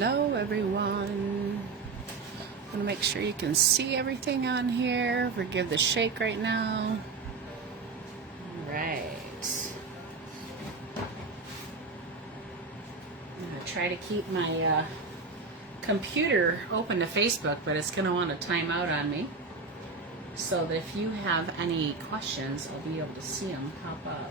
Hello everyone. I'm gonna make sure you can see everything on here. Forgive the shake right now. Alright. I'm gonna try to keep my computer open to Facebook, but it's gonna want to time out on me. So that if you have any questions, I'll be able to see them pop up.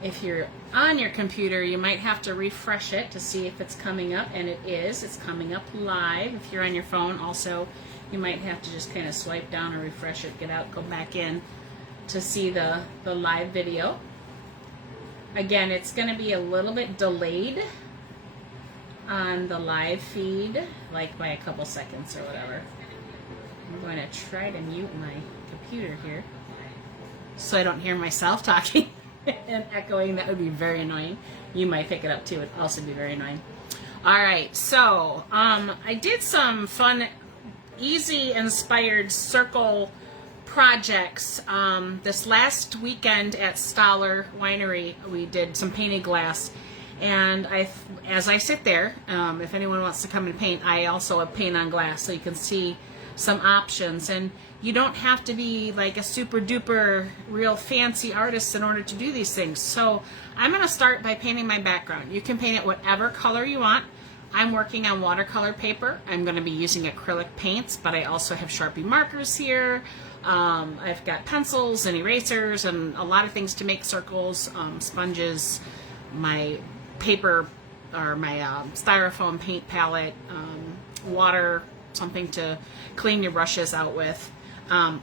If you're on your computer, you might have to refresh it to see if it's coming up, and it is. It's coming up live. If you're on your phone, also, you might have to just kind of swipe down or refresh it, get out, go back in to see the live video. Again, it's going to be a little bit delayed on the live feed, like by a couple seconds or whatever. I'm going to try to mute my computer here so I don't hear myself talking. And echoing. That would be very annoying. You might pick it up too. It would also be very annoying. Alright, so I did some fun, easy inspired circle projects this last weekend at Stoller Winery. We did some painted glass, and as I sit there, if anyone wants to come and paint, I also have paint on glass, so you can see some options. And you don't have to be like a super duper real fancy artist in order to do these things. So I'm going to start by painting my background. You can paint it whatever color you want. I'm working on watercolor paper. I'm going to be using acrylic paints, but I also have Sharpie markers here. I've got pencils and erasers and a lot of things to make circles, sponges, my paper or my styrofoam paint palette, water, something to clean your brushes out with.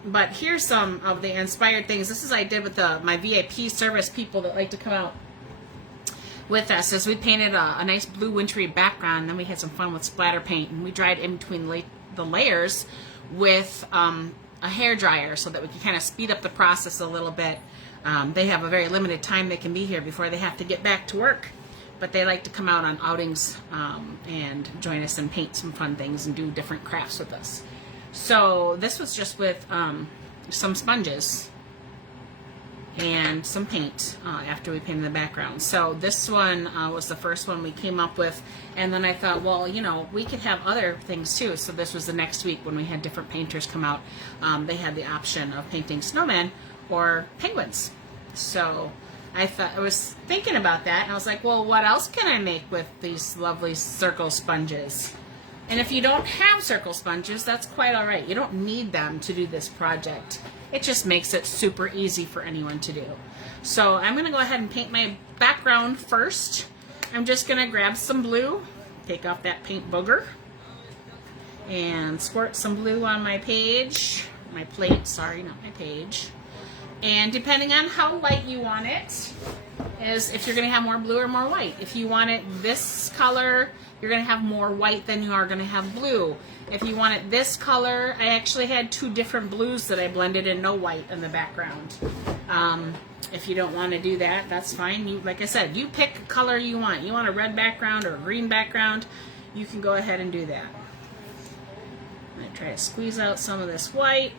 But here's some of the inspired things. This is I did with my VIP service people that like to come out with us. As we painted a nice blue wintry background, and then we had some fun with splatter paint, and we dried in between the layers with a hair dryer so that we could kind of speed up the process a little bit. They have a very limited time they can be here before they have to get back to work, but they like to come out on outings and join us and paint some fun things and do different crafts with us. So this was just with some sponges and some paint after we painted the background. So this one was the first one we came up with, and then I thought, well, you know, we could have other things too. So this was the next week when we had different painters come out. They had the option of painting snowmen or penguins. So I was thinking about that, and I was like, well, what else can I make with these lovely circle sponges? And if you don't have circle sponges, that's quite all right. You don't need them to do this project. It just makes it super easy for anyone to do. So I'm going to go ahead and paint my background first. I'm just going to grab some blue, take off that paint booger, and squirt some blue on my plate, sorry, not my page. And depending on how light you want it, is if you're going to have more blue or more white. If you want it this color, you're going to have more white than you are going to have blue. If you want it this color, I actually had two different blues that I blended in, no white in the background. If you don't want to do that, that's fine. Like I said, you pick a color you want. You want a red background or a green background, you can go ahead and do that. I'm going to try to squeeze out some of this white.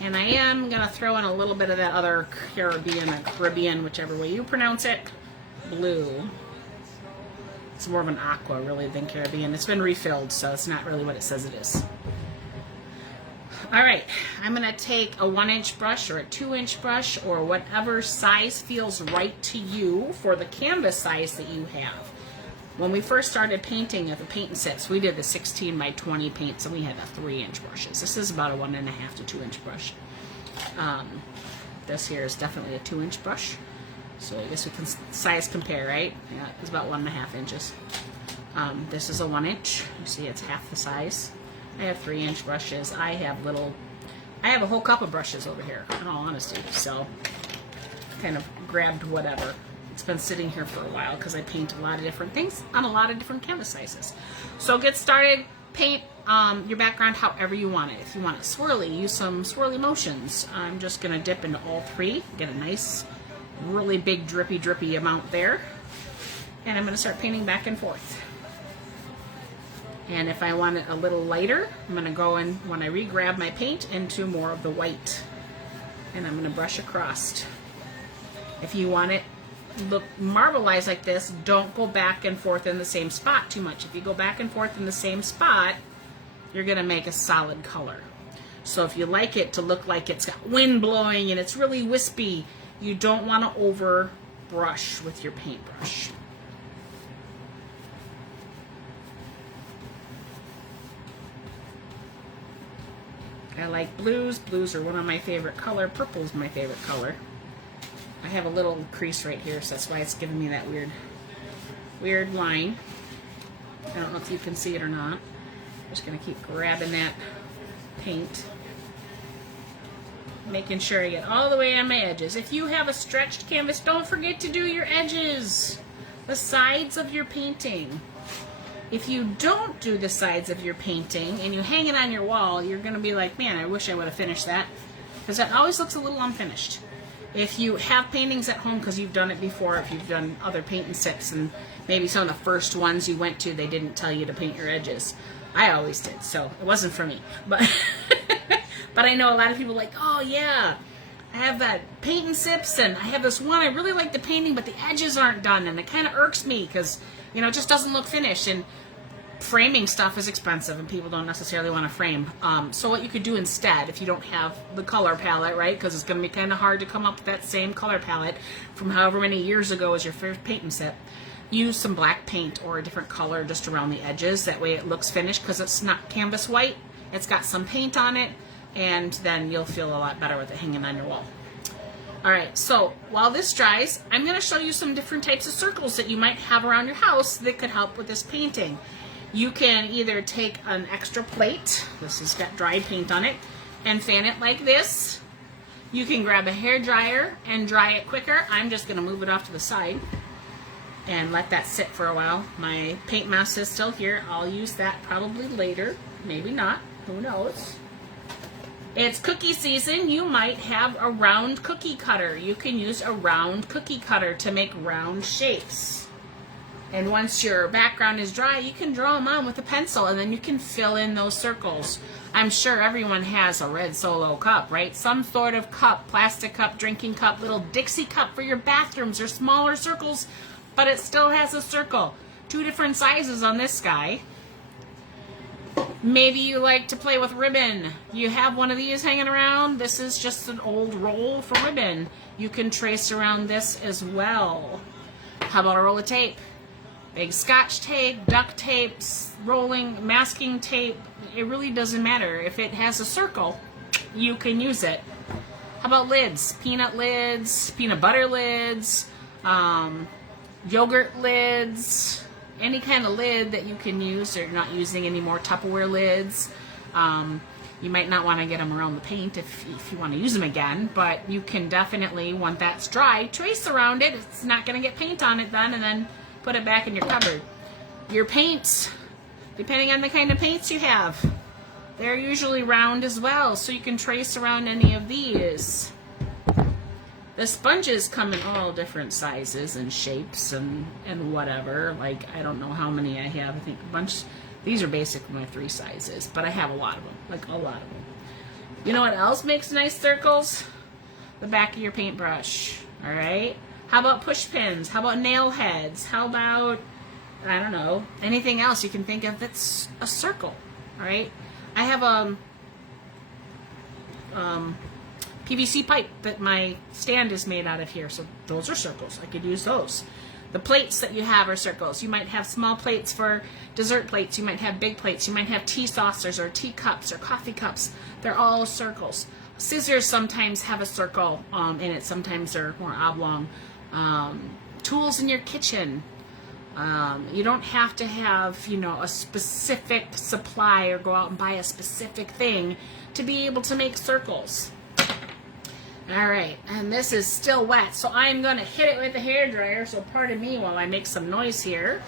And I am going to throw in a little bit of that other Caribbean, whichever way you pronounce it, blue. It's more of an aqua, really, than Caribbean. It's been refilled, so it's not really what it says it is. All right, I'm going to take a 1-inch brush or a 2-inch brush or whatever size feels right to you for the canvas size that you have. When we first started painting at the Paint and Sips, we did the 16 by 20 paint, so we had a 3-inch brushes. This is about a 1.5 to 2-inch brush. This here is definitely a 2-inch brush. So I guess we can size compare, right? Yeah, it's about 1.5 inches. This is a 1-inch. You see it's half the size. I have 3-inch brushes. I have a whole cup of brushes over here, in all honesty. So kind of grabbed whatever. It's been sitting here for a while because I paint a lot of different things on a lot of different canvas sizes. So get started, paint your background however you want it. If you want it swirly, use some swirly motions. I'm just going to dip into all three, get a nice, really big drippy amount there. And I'm going to start painting back and forth. And if I want it a little lighter, I'm going to go in, when I re-grab my paint, into more of the white. And I'm going to brush across. If you want it look marbleized like this, don't go back and forth in the same spot too much. If you go back and forth in the same spot, you're going to make a solid color. So if you like it to look like it's got wind blowing and it's really wispy, you don't want to over brush with your paintbrush. I like blues. Blues are one of my favorite color. Purple is my favorite color. I have a little crease right here, so that's why it's giving me that weird line. I don't know if you can see it or not. I'm just going to keep grabbing that paint, making sure I get all the way on my edges. If you have a stretched canvas, don't forget to do your edges, the sides of your painting. If you don't do the sides of your painting and you hang it on your wall, you're going to be like, man, I wish I would have finished that, because that always looks a little unfinished. If you have paintings at home because you've done it before, if you've done other paint and sips, and maybe some of the first ones you went to, they didn't tell you to paint your edges. I always did, so it wasn't for me. But but I know a lot of people are like, oh yeah, I have that paint and sips, and I have this one, I really like the painting, but the edges aren't done, and it kind of irks me because, you know, it just doesn't look finished. And framing stuff is expensive, and people don't necessarily want to frame. So what you could do instead, if you don't have the color palette, right, because it's going to be kind of hard to come up with that same color palette from however many years ago as your first paint and sip, use some black paint or a different color just around the edges. That way it looks finished, because it's not canvas white. It's got some paint on it, and then you'll feel a lot better with it hanging on your wall. All right, so while this dries, I'm going to show you some different types of circles that you might have around your house that could help with this painting. You can either take an extra plate, this has got dry paint on it, and fan it like this. You can grab a hair dryer and dry it quicker. I'm just going to move it off to the side and let that sit for a while. My paint mask is still here. I'll use that probably later, maybe not, who knows. It's cookie season. You might have a round cookie cutter. You can use a round cookie cutter to make round shapes. And once your background is dry, you can draw them on with a pencil, and then you can fill in those circles. I'm sure everyone has a red Solo cup, right? Some sort of cup, plastic cup, drinking cup, little Dixie cup for your bathrooms, or smaller circles, but it still has a circle. 2 different sizes on this guy. Maybe you like to play with ribbon. You have one of these hanging around. This is just an old roll for ribbon. You can trace around this as well. How about a roll of tape? Big Scotch tape, duct tapes, rolling, masking tape. It really doesn't matter. If it has a circle, you can use it. How about lids? Peanut lids, peanut butter lids, yogurt lids, any kind of lid that you can use. Or you're not using any more Tupperware lids. You might not want to get them around the paint if you want to use them again, but you can definitely, once that's dry, trace around it. It's not going to get paint on it then, and then put it back in your cupboard. Your paints, depending on the kind of paints you have, they're usually round as well, so you can trace around any of these. The sponges come in all different sizes and shapes and whatever. Like, I don't know how many I have. I think a bunch. These are basically my 3 sizes, but I have a lot of them, like a lot of them. You know what else makes nice circles? The back of your paintbrush, all right? How about push pins? How about nail heads? How about, I don't know, anything else you can think of that's a circle, all right? I have a PVC pipe that my stand is made out of here, so those are circles. I could use those. The plates that you have are circles. You might have small plates for dessert plates. You might have big plates. You might have tea saucers or teacups or coffee cups. They're all circles. Scissors sometimes have a circle in it. Sometimes they're more oblong. Tools in your kitchen. You don't have to have, you know, a specific supply or go out and buy a specific thing to be able to make circles. All right, and this is still wet, so I'm going to hit it with the hairdryer, so pardon me while I make some noise here.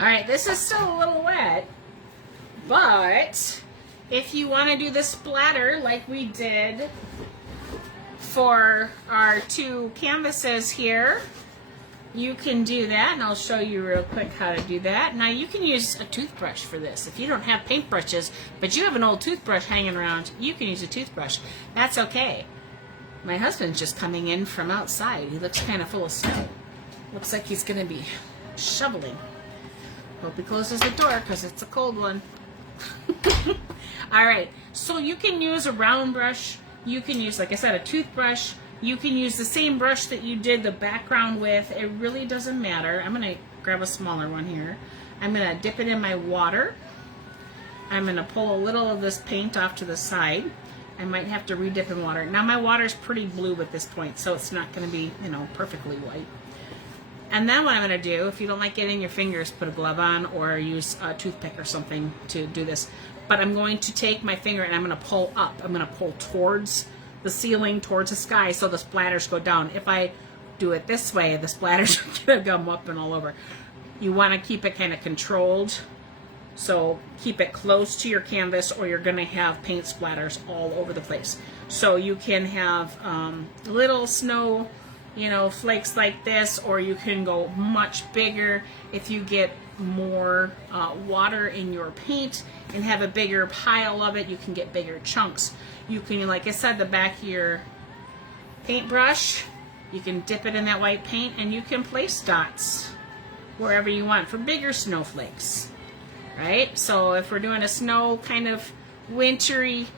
All right, this is still a little wet, but if you want to do the splatter like we did for our 2 canvases here, you can do that, and I'll show you real quick how to do that. Now you can use a toothbrush for this. If you don't have paintbrushes, but you have an old toothbrush hanging around, you can use a toothbrush. That's okay. My husband's just coming in from outside. He looks kind of full of snow. Looks like he's going to be shoveling. Hope he closes the door because it's a cold one. All right, so you can use a round brush. You can use, like I said, a toothbrush. You can use the same brush that you did the background with. It really doesn't matter. I'm going to grab a smaller one here. I'm going to dip it in my water. I'm going to pull a little of this paint off to the side. I might have to re-dip in water. Now my water's pretty blue at this point, so it's not going to be, you know, perfectly white. And then what I'm going to do, if you don't like getting your fingers, put a glove on or use a toothpick or something to do this. But I'm going to take my finger and I'm going to pull up. I'm going to pull towards the ceiling, towards the sky, so the splatters go down. If I do it this way, the splatters are going to come up and all over. You want to keep it kind of controlled. So keep it close to your canvas or you're going to have paint splatters all over the place. So you can have little snow, you know, flakes like this, or you can go much bigger if you get more water in your paint and have a bigger pile of it. You can get bigger chunks. You can, like I said, the back of your paintbrush, you can dip it in that white paint and you can place dots wherever you want for bigger snowflakes. Right? So if we're doing a snow kind of wintry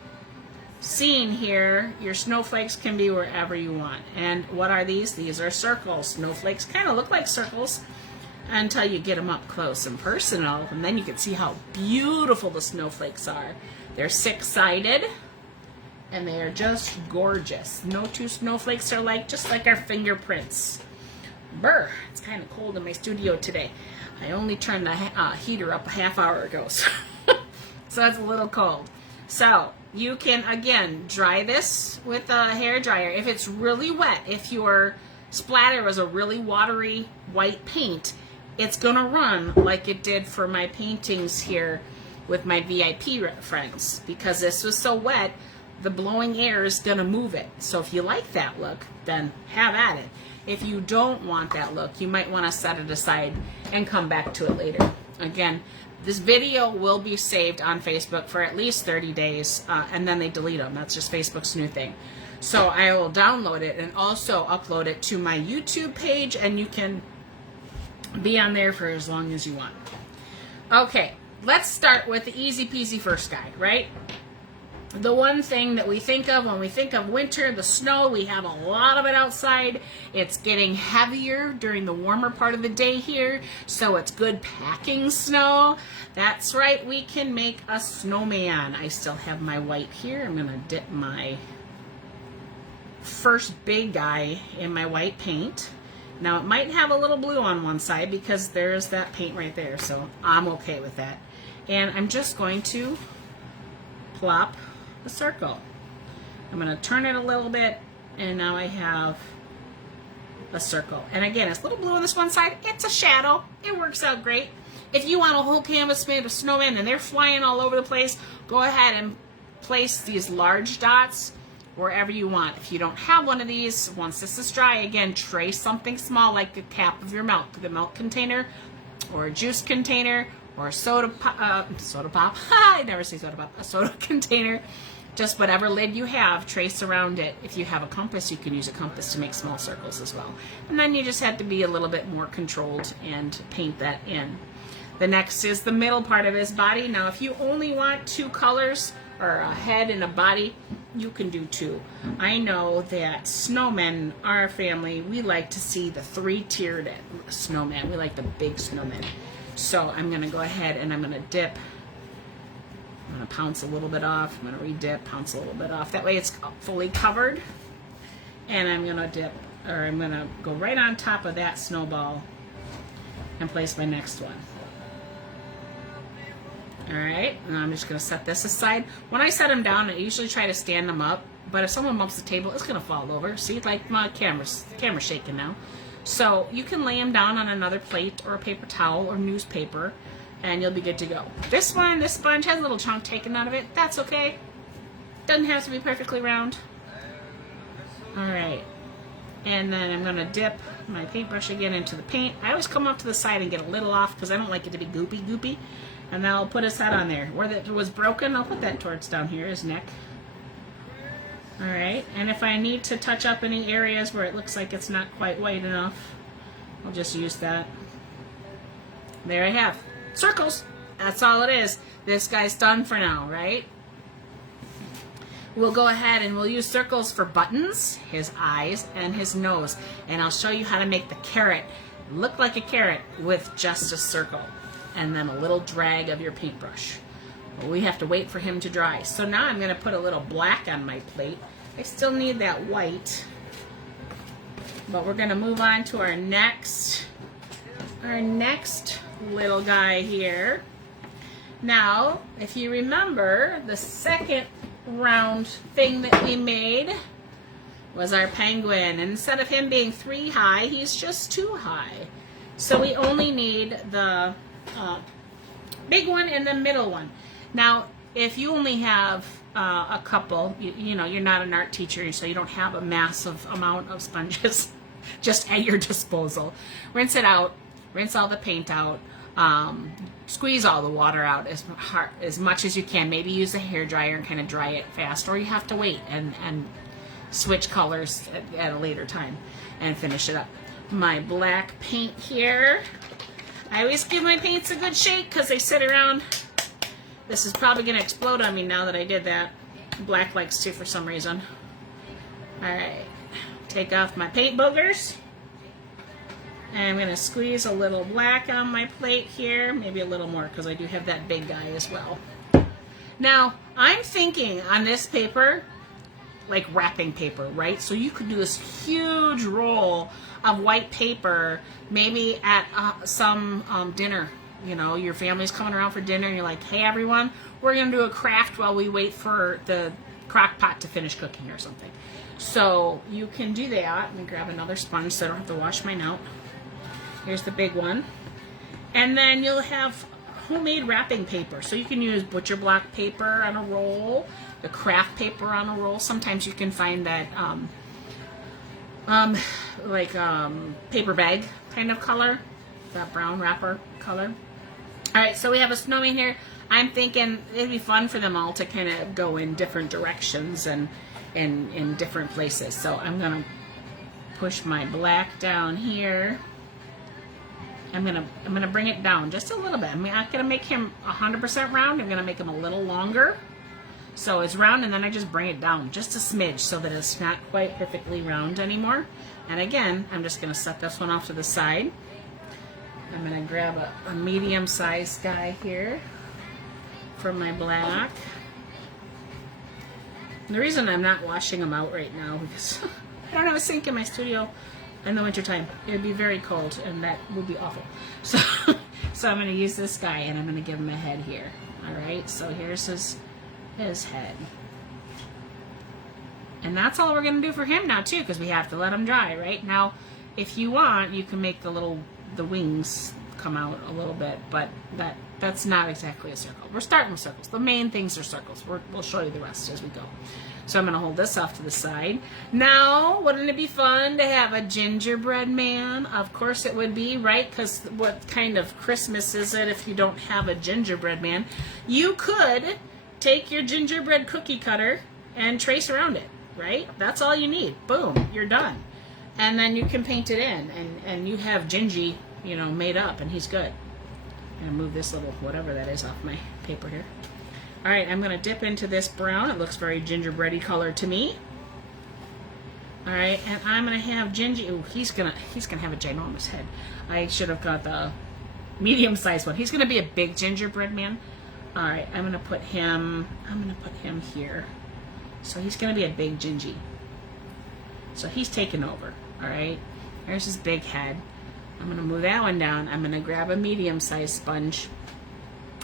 scene here, your snowflakes can be wherever you want. And what are these? These are circles. Snowflakes kind of look like circles until you get them up close and personal, and then you can see how beautiful the snowflakes are. They're 6-sided and they are just gorgeous. No 2 snowflakes are like, just like our fingerprints. Brr, it's kind of cold in my studio today. I only turned the heater up a half hour ago, so it's a little cold. So you can, again, dry this with a hair dryer. If it's really wet, if your splatter is a really watery white paint, it's going to run like it did for my paintings here with my VIP friends. Because this was so wet, the blowing air is going to move it. So if you like that look, then have at it. If you don't want that look, you might want to set it aside and come back to it later. Again, this video will be saved on Facebook for at least 30 days, and then they delete them. That's just Facebook's new thing. So I will download it and also upload it to my YouTube page, and you can be on there for as long as you want. Okay, let's start with the easy peasy first guide, right? The one thing that we think of when we think of winter, the snow, we have a lot of it outside. It's getting heavier during the warmer part of the day here, so it's good packing snow. That's right, we can make a snowman. I still have my white here. I'm gonna dip my first big guy in my white paint. Now it might have a little blue on one side because there's that paint right there, so I'm okay with that. And I'm just going to plop the circle. I'm going to turn it a little bit, and now I have a circle. And again, it's a little blue on this one side. It's a shadow. It works out great. If you want a whole canvas made of snowmen and they're flying all over the place, go ahead and place these large dots wherever you want. If you don't have one of these, once this is dry, again, trace something small like the cap of your milk, the milk container, or a juice container, or a soda pop, I never say soda pop, a soda container, just whatever lid you have, trace around it. If you have a compass, you can use a compass to make small circles as well. And then you just have to be a little bit more controlled and paint that in. The next is the middle part of his body. Now, if you only want 2 colors, or a head and a body, you can do 2. I know that snowmen, our family, we like to see the 3-tiered snowman. We like the big snowmen. So I'm going to go ahead and I'm going to dip. I'm going to pounce a little bit off. I'm going to re-dip, pounce a little bit off. That way it's fully covered. And I'm going to dip, or I'm going to go right on top of that snowball and place my next one. Alright, and I'm just going to set this aside. When I set them down, I usually try to stand them up. But if someone bumps the table, it's going to fall over. See, like my camera's shaking now. So you can lay them down on another plate or a paper towel or newspaper, and you'll be good to go. This sponge has a little chunk taken out of it. That's okay. Doesn't have to be perfectly round. All right. And then I'm going to dip my paintbrush again into the paint. I always come up to the side and get a little off because I don't like it to be goopy. And then I'll put his head on there. Where it was broken, I'll put that towards down here, his neck. All right. And if I need to touch up any areas where it looks like it's not quite white enough, I'll just use that. There I have circles. That's all it is. This guy's done for now, right? We'll go ahead and we'll use circles for buttons, his eyes, and his nose. And I'll show you how to make the carrot look like a carrot with just a circle. And then a little drag of your paintbrush. Well, we have to wait for him to dry. So now I'm going to put a little black on my plate. I still need that white. But we're going to move on to our next little guy here. Now, if you remember, the second round thing that we made was our penguin. And instead of him being 3 high, he's just 2 high. So we only need the big one and the middle one. Now, if you only have a couple, you know, you're not an art teacher, so you don't have a massive amount of sponges just at your disposal. Rinse it out, rinse all the paint out, squeeze all the water out as much as you can. Maybe use a hairdryer and kind of dry it fast, or you have to wait and switch colors at a later time and finish it up. My black paint here. I always give my paints a good shake because they sit around. This is probably going to explode on me now that I did that. Black likes to for some reason. Alright, take off my paint boogers. And I'm going to squeeze a little black on my plate here. Maybe a little more because I do have that big guy as well. Now, I'm thinking on this paper, like wrapping paper, right? So you could do this huge roll of white paper, maybe at some dinner. You know, your family's coming around for dinner and you're like, hey everyone, we're going to do a craft while we wait for the crock pot to finish cooking or something. So you can do that. Let me grab another sponge so I don't have to wash mine out. Here's the big one. And then you'll have homemade wrapping paper. So you can use butcher block paper on a roll, the craft paper on a roll. Sometimes you can find that paper bag kind of color, that brown wrapper color. All right, so we have a snowman here. I'm thinking it'd be fun for them all to kind of go in different directions and in different places. So I'm gonna push my black down here. I'm gonna bring it down just a little bit. I'm not gonna make him 100% round. I'm gonna make him a little longer. So it's round, and then I just bring it down just a smidge so that it's not quite perfectly round anymore. And again, I'm just gonna set this one off to the side. I'm gonna grab a medium-sized guy here for my black. And the reason I'm not washing them out right now because I don't have a sink in my studio in the wintertime. It would be very cold, and that would be awful. So I'm going to use this guy, and I'm going to give him a head here. All right, so here's his head. And that's all we're going to do for him now, too, because we have to let him dry, right? Now, if you want, you can make the wings come out a little bit, but that's not exactly a circle. We're starting with circles. The main things are circles. We'll show you the rest as we go. So I'm going to hold this off to the side. Now, wouldn't it be fun to have a gingerbread man? Of course it would be, right? Because what kind of Christmas is it if you don't have a gingerbread man? You could take your gingerbread cookie cutter and trace around it, right? That's all you need. Boom, you're done. And then you can paint it in, and you have Gingy, you know, made up, and he's good. I'm going to move this little whatever that is off my paper here. All right, I'm going to dip into this brown. It looks very gingerbready color to me. All right, and I'm going to have Gingy. Ooh, he's gonna have a ginormous head. I should have got the medium-sized one. He's going to be a big gingerbread man. All right, I'm going to put him here. So he's going to be a big Gingy. So he's taken over. All right, there's his big head. I'm going to move that one down. I'm going to grab a medium-sized sponge.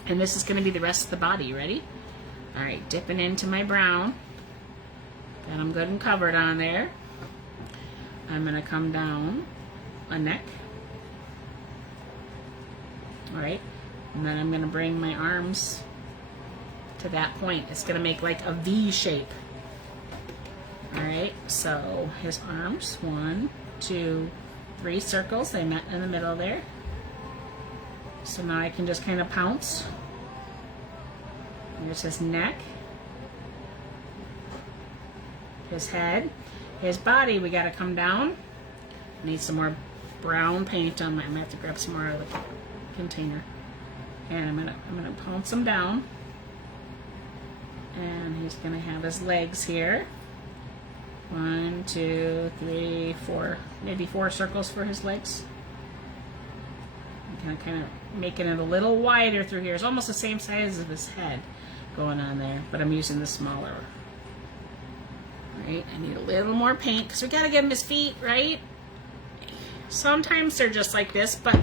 And this is going to be the rest of the body. You ready? All right, dipping into my brown. Got them good and covered on there. I'm going to come down a neck. All right, and then I'm going to bring my arms to that point. It's going to make like a V shape. All right, so his arms, 1, 2, 3 circles. They met in the middle there. So now I can just kind of pounce. Here's his neck, his head, his body. We got to come down. Need some more brown paint on my. I'm gonna have to grab some more out of the container, and I'm gonna pounce him down. And he's gonna have his legs here. 1, 2, 3, 4, maybe 4 circles for his legs. I'm kind of making it a little wider through here. It's almost the same size as his head going on there, but I'm using the smaller. Right? I need a little more paint because we gotta give him his feet, right? Sometimes they're just like this, but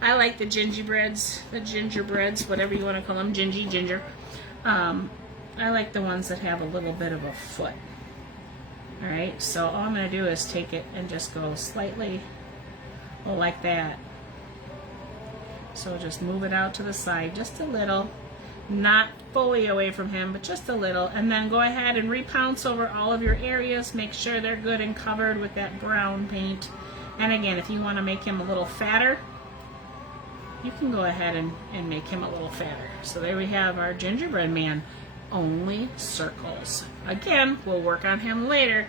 I like the gingerbreads, whatever you want to call them, ginger. I like the ones that have a little bit of a foot. All right, so all I'm going to do is take it and just go slightly, like that. So just move it out to the side just a little, not fully away from him, but just a little, and then go ahead and repounce over all of your areas. Make sure they're good and covered with that brown paint. And again, if you want to make him a little fatter, you can go ahead and make him a little fatter. So there we have our gingerbread man. Only circles. Again, we'll work on him later.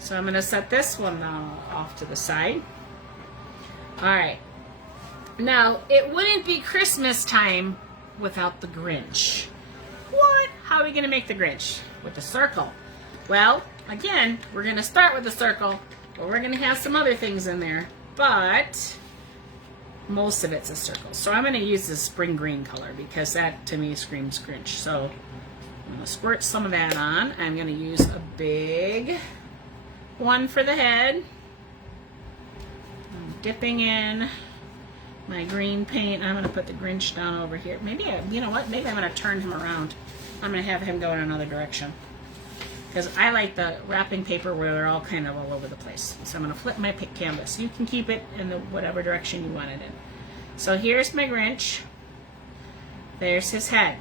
So I'm going to set this one off to the side. All right. Now, it wouldn't be Christmas time without the Grinch. What? How are we going to make the Grinch? With the circle. Well, again, we're going to start with the circle, but we're going to have some other things in there. But most of it's a circle. So I'm going to use the spring green color because that, to me, screams Grinch. So I'm going to squirt some of that on. I'm going to use a big one for the head. I'm dipping in my green paint. I'm going to put the Grinch down over here. Maybe, you know what? Maybe I'm going to turn him around. I'm going to have him go in another direction. Because I like the wrapping paper where they're all kind of all over the place. So I'm going to flip my canvas. You can keep it in whatever direction you want it in. So here's my Grinch. There's his head.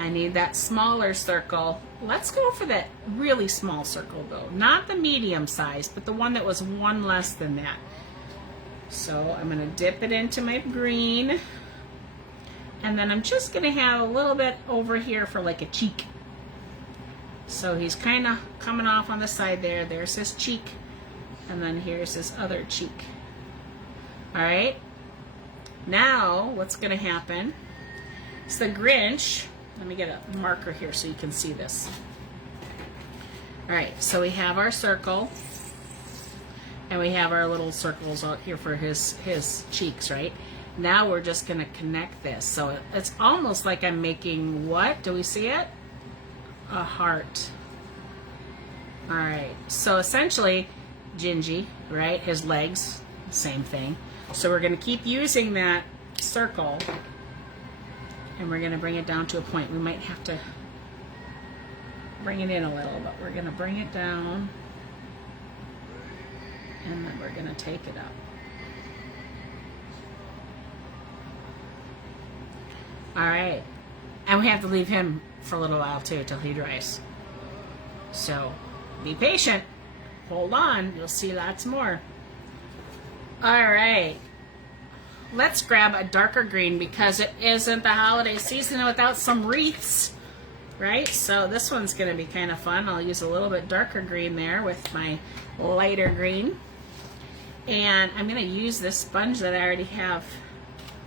I need that smaller circle. Let's go for that really small circle though. Not the medium size, but the one that was one less than that. So I'm going to dip it into my green. And then I'm just going to have a little bit over here for like a cheek. So he's kind of coming off on the side there. There's his cheek. And then here's his other cheek. All right. Now what's going to happen is the Grinch. Let me get a marker here so you can see this. All right, so we have our circle, and we have our little circles out here for his cheeks, right? Now we're just going to connect this. So it's almost like I'm making what? Do we see it? A heart. All right, so essentially, Gingy, right? His legs, same thing. So we're going to keep using that circle. And we're going to bring it down to a point. We might have to bring it in a little, but we're going to bring it down. And then we're going to take it up. All right. And we have to leave him for a little while too, till he dries. So be patient. Hold on. You'll see lots more. All right. Let's grab a darker green because it isn't the holiday season without some wreaths, right? So this one's going to be kind of fun. I'll use a little bit darker green there with my lighter green. And I'm going to use this sponge that I already have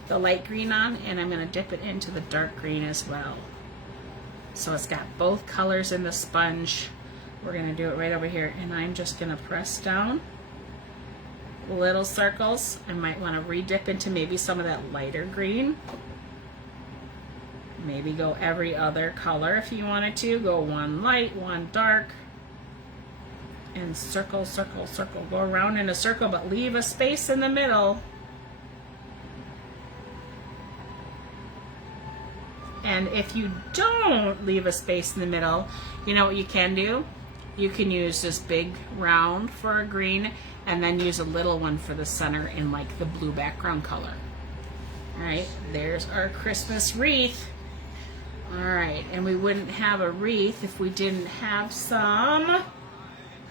the light green on, and I'm going to dip it into the dark green as well. So it's got both colors in the sponge. We're going to do it right over here, and I'm just going to press down. Little circles. I might want to re-dip into maybe some of that lighter green. Maybe go every other color if you wanted to. Go one light, one dark. And circle, circle, circle. Go around in a circle, but leave a space in the middle. And if you don't leave a space in the middle, you know what you can do? you can use this big round for a green and then use a little one for the center in like the blue background color. All right, there's our Christmas wreath. All right, and we wouldn't have a wreath if we didn't have some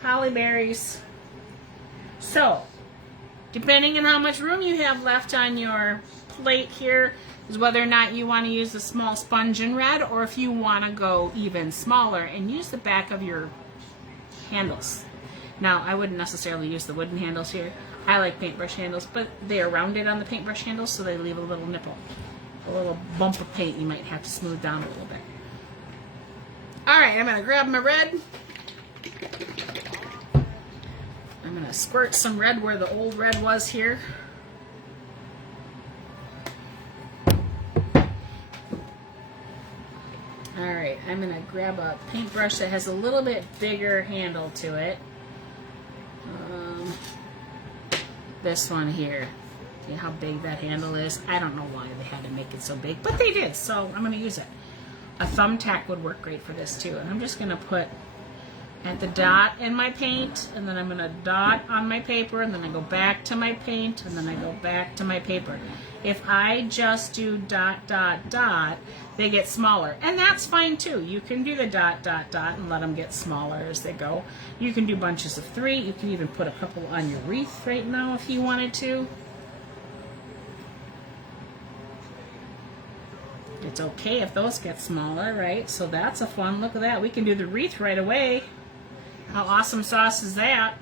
holly berries. So, depending on how much room you have left on your plate here is whether or not you want to use a small sponge in red or if you want to go even smaller and use the back of your handles. Now, I wouldn't necessarily use the wooden handles here. I like paintbrush handles, but they are rounded on the paintbrush handles, so they leave a little nipple. A little bump of paint you might have to smooth down a little bit. Alright, I'm going to grab my red. I'm going to squirt some red where the old red was here. Alright, I'm going to grab a paintbrush that has a little bit bigger handle to it. This one here. See how big that handle is? I don't know why they had to make it so big, but they did, so I'm going to use it. A thumbtack would work great for this too. And I'm just going to put at the dot in my paint, and then I'm going to dot on my paper, and then I go back to my paint, and then I go back to my paper. If I just do dot, dot, dot, they get smaller. And that's fine too. You can do the dot, dot, dot and let them get smaller as they go. You can do bunches of 3. You can even put a couple on your wreath right now if you wanted to. It's okay if those get smaller, right? So that's a fun, look at that. We can do the wreath right away. How awesome sauce is that?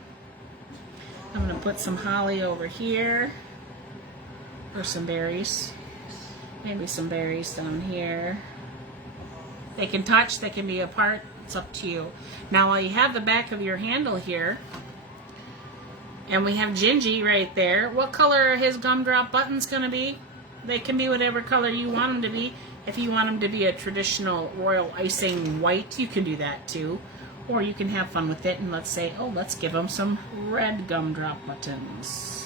I'm going to put some holly over here. Or some berries. Maybe some berries down here. They can touch, they can be apart. It's up to you. Now while you have the back of your handle here, and we have Gingy right there, what color are his gumdrop buttons going to be? They can be whatever color you want them to be. If you want them to be a traditional royal icing white, you can do that too. Or you can have fun with it and let's say, oh, let's give them some red gumdrop buttons.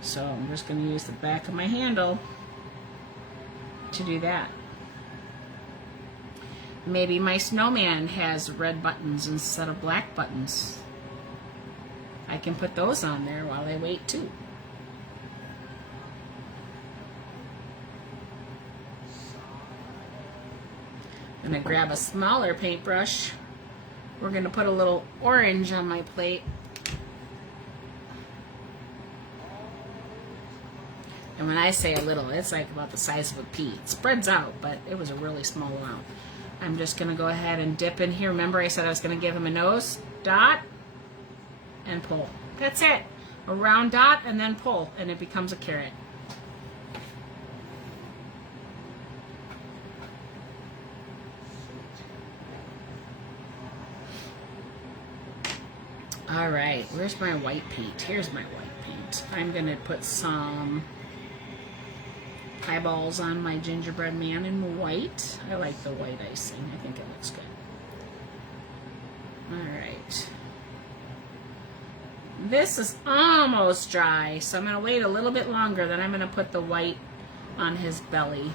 So I'm just going to use the back of my handle to do that. Maybe my snowman has red buttons instead of black buttons. I can put those on there while I wait too. I'm going to grab a smaller paintbrush. We're going to put a little orange on my plate. And when I say a little, it's like about the size of a pea. It spreads out, but it was a really small amount. I'm just going to go ahead and dip in here. Remember I said I was going to give him a nose, dot, and pull. That's it. A round dot and then pull, and it becomes a carrot. All right, where's my white paint? Here's my white paint. I'm going to put some eyeballs on my gingerbread man in white. I like the white icing. I think it looks good. All right. This is almost dry, so I'm going to wait a little bit longer. Then I'm going to put the white on his belly.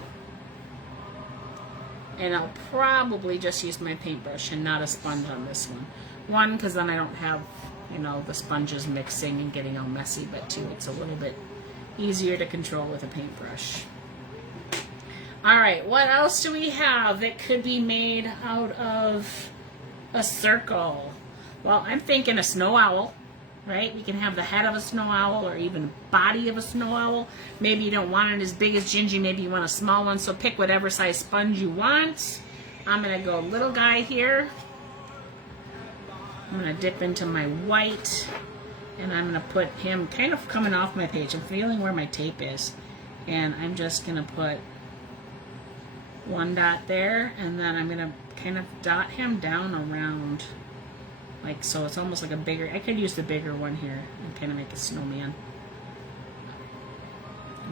And I'll probably just use my paintbrush and not a sponge on this one. One, because then I don't have, you know, the sponges mixing and getting all messy, but two, it's a little bit easier to control with a paintbrush. All right, what else do we have that could be made out of a circle? Well, I'm thinking a snow owl, right? You can have the head of a snow owl or even body of a snow owl. Maybe you don't want it as big as Gingy, maybe you want a small one, so pick whatever size sponge you want. I'm gonna go little guy here. I'm going to dip into my white, and I'm going to put him kind of coming off my page. I'm feeling where my tape is, and I'm just going to put one dot there, and then I'm going to kind of dot him down around, like so. It's almost like a bigger, I could use the bigger one here and kind of make a snowman.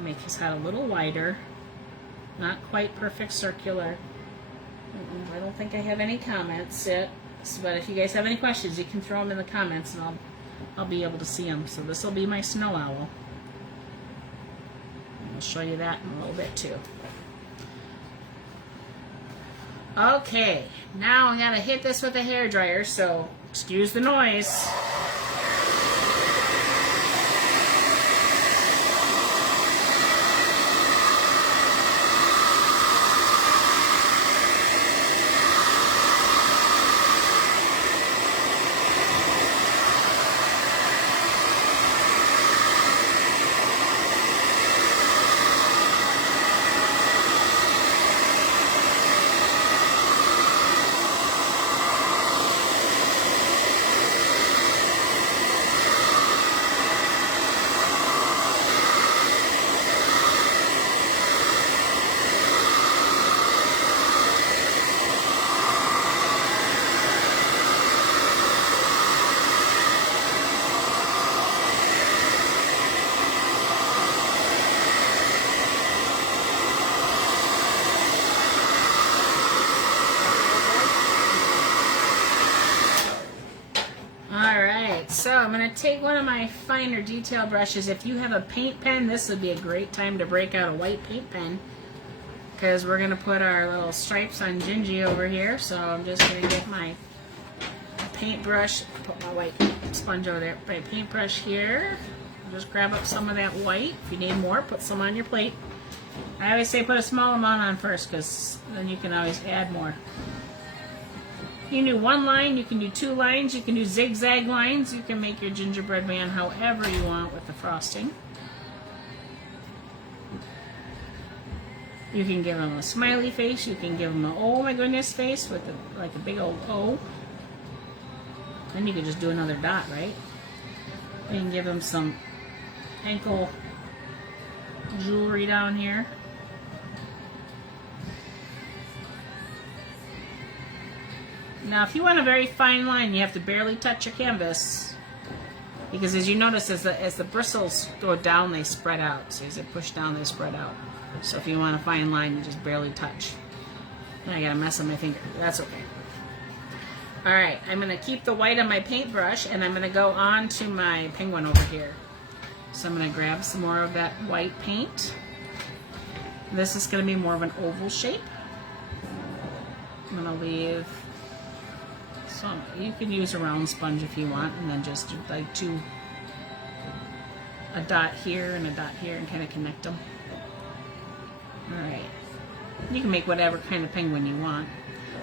Make his head a little wider, not quite perfect circular. I don't think I have any comments yet. But if you guys have any questions, you can throw them in the comments, and I'll be able to see them. So this will be my snow owl. And I'll show you that in a little bit too. Okay, now I gotta hit this with a hairdryer, so excuse the noise. So I'm going to take one of my finer detail brushes. If you have a paint pen, this would be a great time to break out a white paint pen, because we're going to put our little stripes on Gingy over here. So I'm just going to get my paintbrush, put my white sponge over there, my paintbrush here. Just grab up some of that white. If you need more, put some on your plate. I always say put a small amount on first, because then you can always add more. You can do one line, you can do two lines, you can do zigzag lines. You can make your gingerbread man however you want with the frosting. You can give him a smiley face, you can give him an oh my goodness face with like a big old O. Then you can just do another dot, right? You can give him some ankle jewelry down here. Now, if you want a very fine line, you have to barely touch your canvas, because as you notice, as the bristles go down, they spread out. So as they push down, they spread out. So if you want a fine line, you just barely touch. And I got a mess on my finger. That's okay. All right, I'm going to keep the white on my paintbrush, and I'm going to go on to my penguin over here. So I'm going to grab some more of that white paint. This is going to be more of an oval shape. I'm going to leave... So you can use a round sponge if you want, and then just do like a dot here and a dot here and kind of connect them. Alright. You can make whatever kind of penguin you want.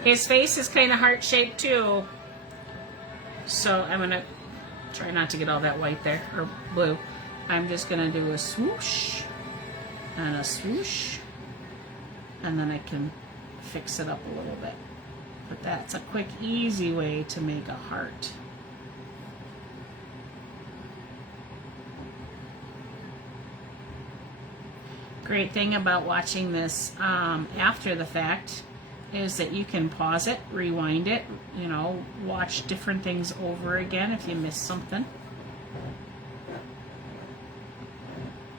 His face is kind of heart-shaped too. So I'm going to try not to get all that white there, or blue. I'm just going to do a swoosh and a swoosh, and then I can fix it up a little bit. But that's a quick, easy way to make a heart. Great thing about watching this after the fact is that you can pause it, rewind it, you know, watch different things over again if you miss something.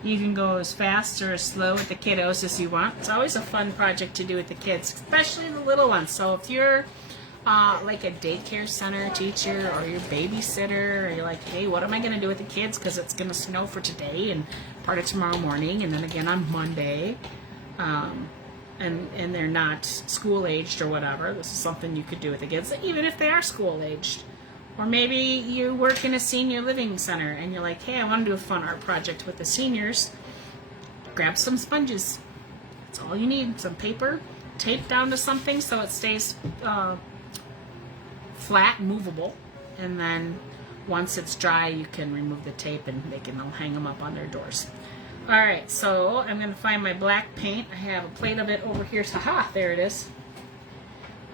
You can go as fast or as slow with the kiddos as you want. It's always a fun project to do with the kids, especially the little ones. So if you're like a daycare center teacher or your babysitter, or you're like, hey, what am I going to do with the kids because it's going to snow for today and part of tomorrow morning and then again on Monday, and they're not school-aged or whatever, this is something you could do with the kids, even if they are school-aged. Or maybe you work in a senior living center and you're like, hey, I want to do a fun art project with the seniors. Grab some sponges. That's all you need. Some paper, tape down to something so it stays flat, movable. And then once it's dry, you can remove the tape and they can all hang them up on their doors. All right, so I'm going to find my black paint. I have a plate of it over here. Haha, there it is.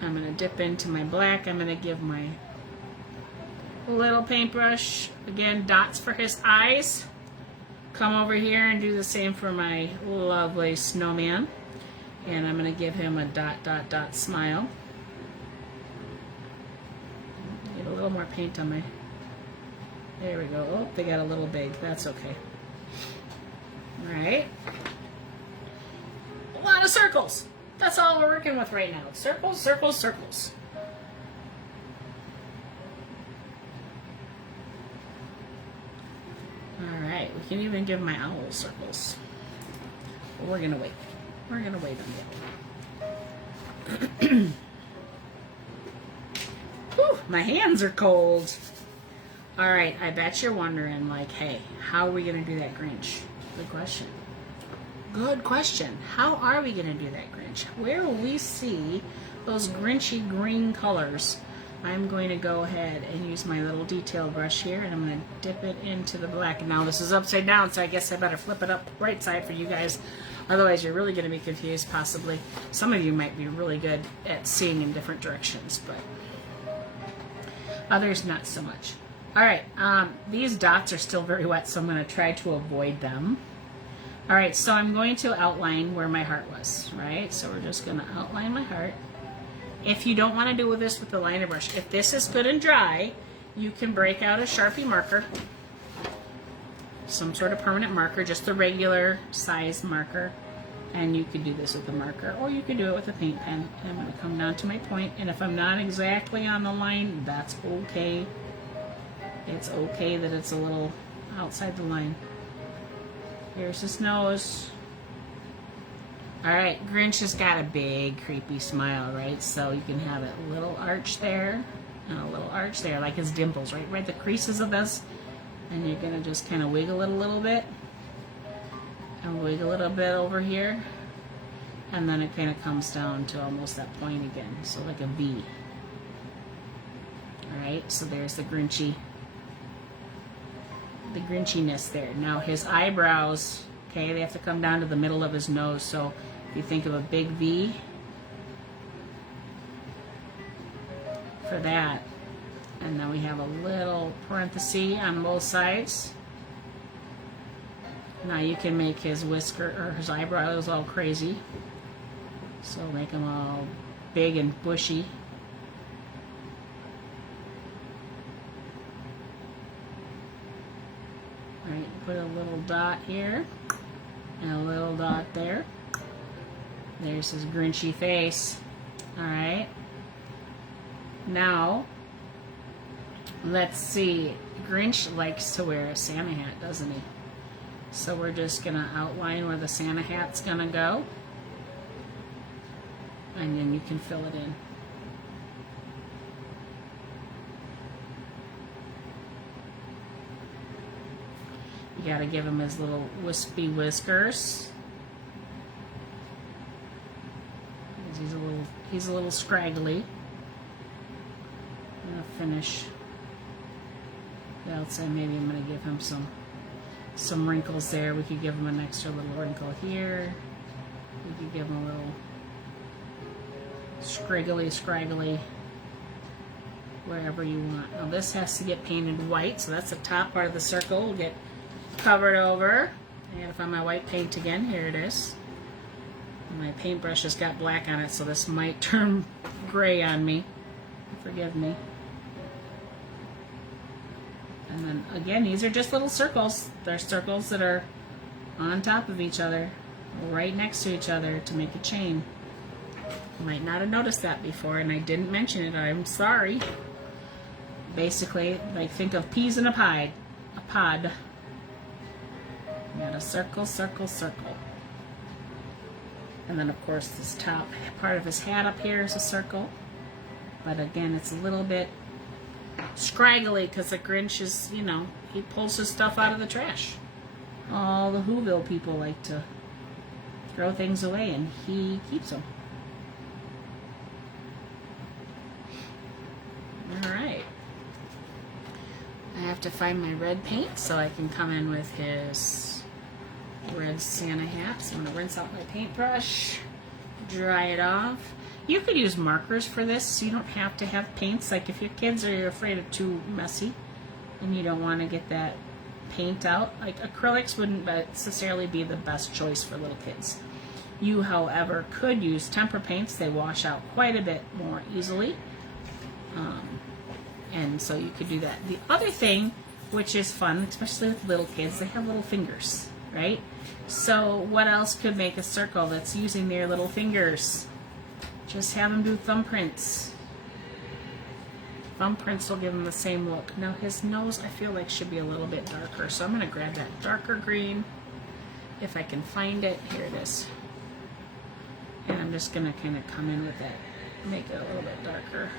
I'm going to dip into my black. I'm going to give my little paintbrush, again, dots for his eyes. Come over here and do the same for my lovely snowman. And I'm going to give him a dot, dot, dot smile. Get a little more paint on my... There we go. Oh, they got a little big. That's okay. Alright. A lot of circles. That's all we're working with right now. Circles, circles, circles. Alright, we can even give my owl circles. But we're going to wait. We're going to wait on the owl. my hands are cold. All right, I bet you're wondering, like, hey, how are we going to do that Grinch? Good question. Good question. How are we going to do that Grinch? Where will we see those Grinchy green colors? I'm going to go ahead and use my little detail brush here, and I'm going to dip it into the black. And now this is upside down, so I guess I better flip it up right side for you guys. Otherwise, you're really going to be confused, possibly. Some of you might be really good at seeing in different directions, but others not so much. All right, these dots are still very wet, so I'm going to try to avoid them. All right, so I'm going to outline where my heart was, right? So we're just going to outline my heart. If you don't want to do this with the liner brush, if this is good and dry, you can break out a Sharpie marker, some sort of permanent marker, just a regular size marker, and you could do this with a marker, or you could do it with a paint pen. And I'm going to come down to my point, and if I'm not exactly on the line, that's okay. It's okay that it's a little outside the line. Here's his nose. All right, Grinch has got a big, creepy smile, right? So you can have a little arch there and a little arch there, like his dimples, right? Right, the creases of this. And you're going to just kind of wiggle it a little bit. And wiggle it a bit over here. And then it kind of comes down to almost that point again. So like a V. All right, so there's the Grinchiness there. Now his eyebrows, okay, they have to come down to the middle of his nose. So if you think of a big V for that, and then we have a little parenthesis on both sides. Now you can make his whisker or his eyebrows all crazy. So make them all big and bushy. All right, put a little dot here and a little dot there. There's his Grinchy face. All right. Now, let's see. Grinch likes to wear a Santa hat, doesn't he? So we're just going to outline where the Santa hat's going to go. And then you can fill it in. You got to give him his little wispy whiskers. He's a little scraggly. I'm gonna finish the outside. Maybe I'm gonna give him some wrinkles there. We could give him an extra little wrinkle here. We could give him a little scraggly wherever you want. Now this has to get painted white, so that's the top part of the circle will get covered over. I gotta find my white paint again. Here it is. My paintbrush has got black on it, so this might turn gray on me. Forgive me. And then again, these are just little circles. They're circles that are on top of each other, right next to each other to make a chain. You might not have noticed that before, and I didn't mention it. I'm sorry. Basically, like think of peas in a pod. You got a circle, circle, circle. And then, of course, this top part of his hat up here is a circle. But again, it's a little bit scraggly because the Grinch is, you know, he pulls his stuff out of the trash. All the Whoville people like to throw things away, and he keeps them. All right. I have to find my red paint so I can come in with his red Santa hat. So I'm going to rinse out my paintbrush, dry it off. You could use markers for this, so you don't have to have paints. Like if your kids are afraid of too messy and you don't want to get that paint out, like acrylics wouldn't necessarily be the best choice for little kids. You, however, could use tempera paints. They wash out quite a bit more easily. And so you could do that. The other thing, which is fun, especially with little kids, they have little fingers, right? So what else could make a circle that's using their little fingers? Just have them do thumbprints. Thumbprints will give him the same look. Now his nose, I feel like, should be a little bit darker. So I'm going to grab that darker green, if I can find it. Here it is. And I'm just going to kind of come in with that, make it a little bit darker.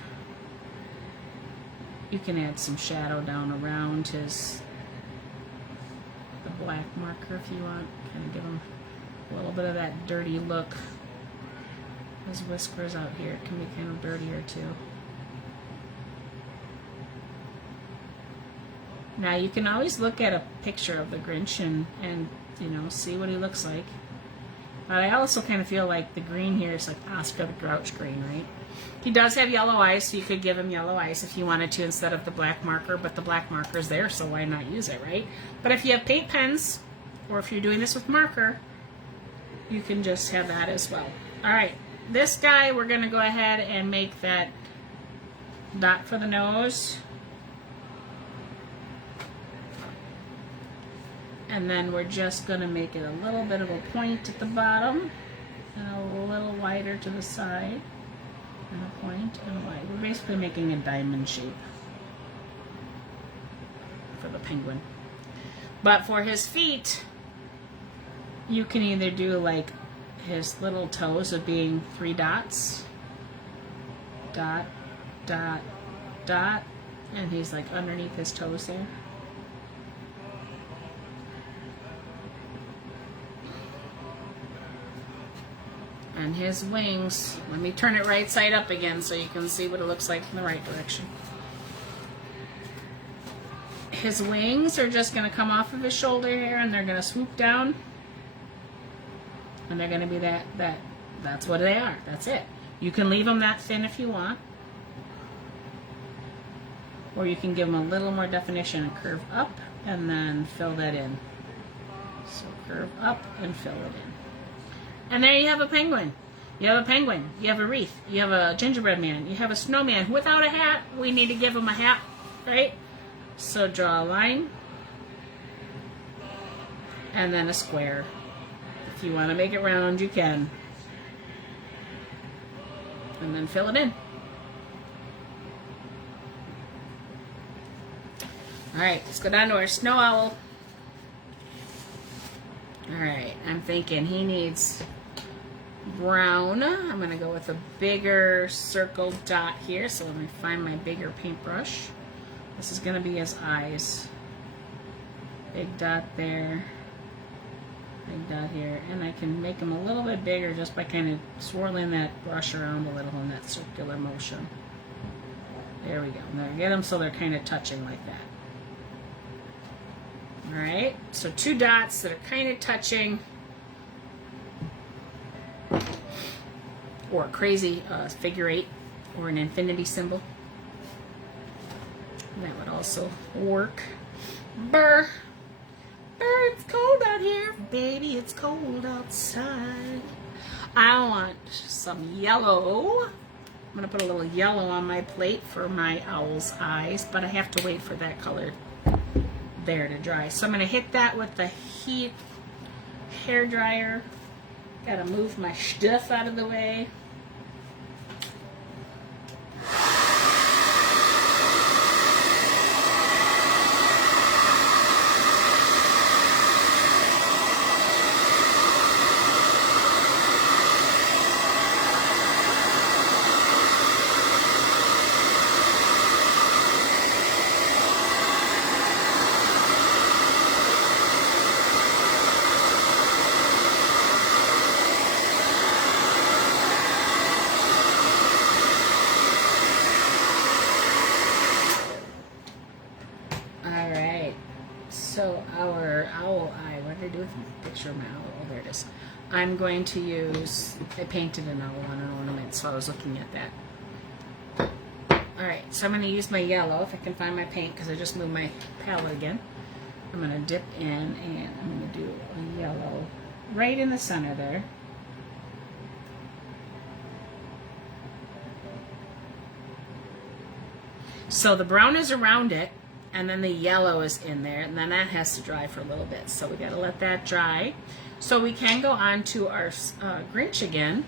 You can add some shadow down around the black marker if you want. Kind of give him a little bit of that dirty look. His whiskers out here can be kind of dirtier too. Now you can always look at a picture of the Grinch and you know, see what he looks like. But I also kind of feel like the green here is like Oscar the Grouch green, right? He does have yellow eyes, so you could give him yellow eyes if you wanted to instead of the black marker, but the black marker is there, so why not use it, right? But if you have paint pens, or if you're doing this with marker, you can just have that as well. All right, this guy, we're going to go ahead and make that dot for the nose. And then we're just going to make it a little bit of a point at the bottom and a little wider to the side. And a point and wide. We're basically making a diamond shape for the penguin. But for his feet, you can either do like his little toes of being 3 dots. Dot, dot, dot. And he's like underneath his toes there. And his wings, let me turn it right side up again so you can see what it looks like in the right direction. His wings are just going to come off of his shoulder here and they're going to swoop down. And they're going to be that's what they are. That's it. You can leave them that thin if you want. Or you can give them a little more definition and curve up and then fill that in. So curve up and fill it in. And there you have a penguin. You have a penguin. You have a wreath. You have a gingerbread man. You have a snowman. Without a hat, we need to give him a hat, right? So draw a line. And then a square. If you want to make it round, you can. And then fill it in. Alright, let's go down to our snow owl. Alright, I'm thinking he needs brown. I'm going to go with a bigger circle dot here. So let me find my bigger paintbrush. This is going to be his eyes. Big dot there. Big dot here. And I can make them a little bit bigger just by kind of swirling that brush around a little in that circular motion. There we go. Now get them so they're kind of touching like that. Alright, so 2 dots that are kind of touching, or a crazy figure 8, or an infinity symbol. That would also work. Brr! Brr, it's cold out here. Baby, it's cold outside. I want some yellow. I'm going to put a little yellow on my plate for my owl's eyes, but I have to wait for that color there to dry. So I'm going to hit that with the heat hair dryer. Got to move my stuff out of the way. So our owl eye, what did I do with the picture of my owl? Oh, there it is. I'm going to use, I painted an owl on an ornament, so I was looking at that. Alright, so I'm going to use my yellow, if I can find my paint, because I just moved my palette again. I'm going to dip in, and I'm going to do a yellow right in the center there. So the brown is around it, and then the yellow is in there, and then that has to dry for a little bit. So we got to let that dry. So we can go on to our Grinch again,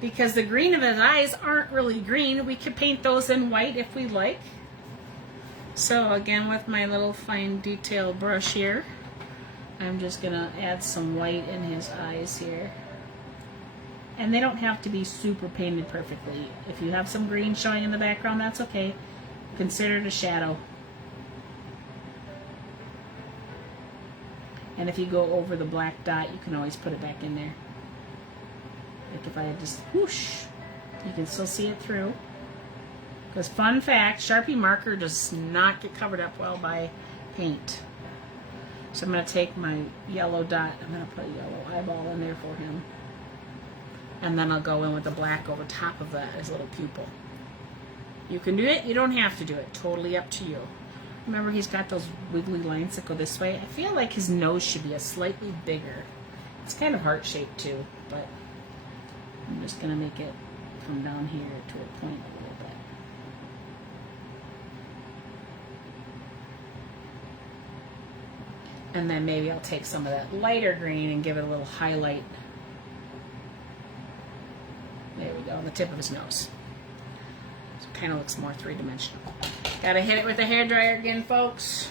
because the green of his eyes aren't really green. We could paint those in white if we like. So again, with my little fine detail brush here, I'm just going to add some white in his eyes here. And they don't have to be super painted perfectly. If you have some green showing in the background, that's okay. considered a shadow. And if you go over the black dot, you can always put it back in there. Like if I just whoosh, you can still see it through. Because fun fact, Sharpie marker does not get covered up well by paint. So I'm going to take my yellow dot, I'm going to put a yellow eyeball in there for him. And then I'll go in with the black over top of that as a little pupil. You can do it, you don't have to do it. Totally up to you. Remember, he's got those wiggly lines that go this way. I feel like his nose should be a slightly bigger. It's kind of heart-shaped too, but I'm just going to make it from down here to a point a little bit. And then maybe I'll take some of that lighter green and give it a little highlight. There we go, on the tip of his nose. So it kind of looks more three-dimensional. Gotta hit it with the hairdryer again, folks.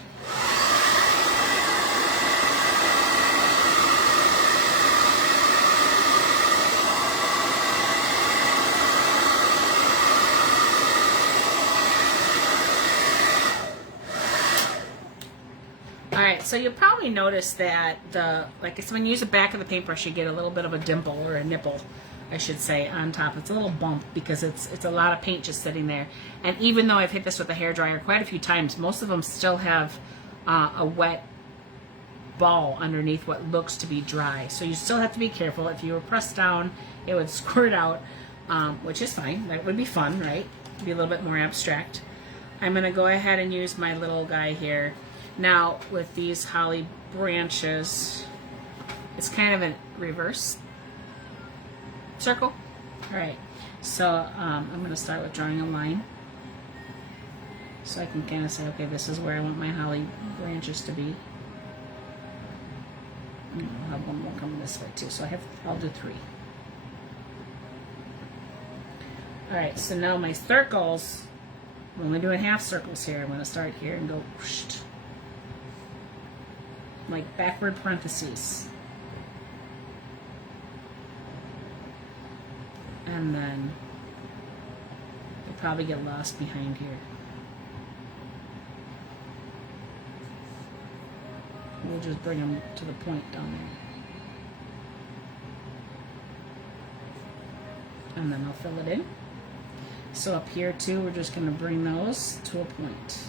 Alright, so you'll probably notice that when you use the back of the paintbrush, you get a little bit of a dimple, or a nipple, I should say, on top. It's a little bump because it's a lot of paint just sitting there. And even though I've hit this with a hairdryer quite a few times, most of them still have a wet ball underneath what looks to be dry. So you still have to be careful. If you were pressed down, it would squirt out, which is fine. That would be fun, right? It'd be a little bit more abstract. I'm going to go ahead and use my little guy here. Now, with these holly branches, it's kind of a reverse circle. All right, so I'm going to start with drawing a line. So I can kind of say, okay, this is where I want my holly branches to be. I'll have one more coming this way too, so I'll do 3. All right, so now my circles, I'm only doing half circles here. I'm going to start here and go whoosh, like backward parentheses. And then you'll probably get lost behind here. We'll just bring them to the point down there. And then I'll fill it in. So up here too, we're just going to bring those to a point.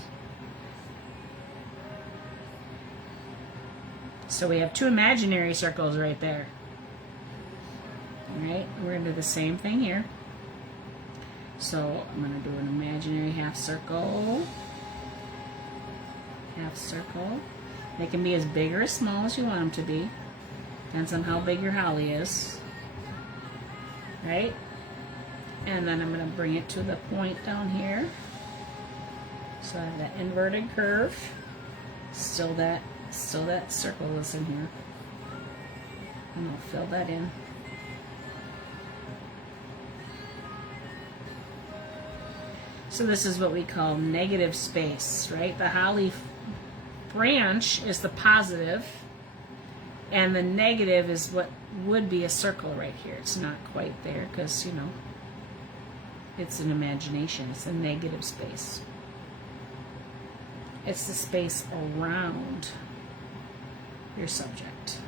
So we have 2 imaginary circles right there. Alright, we're going to do the same thing here. So I'm going to do an imaginary half circle. Half circle. They can be as big or as small as you want them to be. Depends on how big your holly is. Right? And then I'm going to bring it to the point down here. So I have that inverted curve. Still that circle is in here. And I'll fill that in. So this is what we call negative space, right? The holly branch is the positive, and the negative is what would be a circle right here. It's not quite there because, you know, it's an imagination. It's a negative space. It's the space around your subject.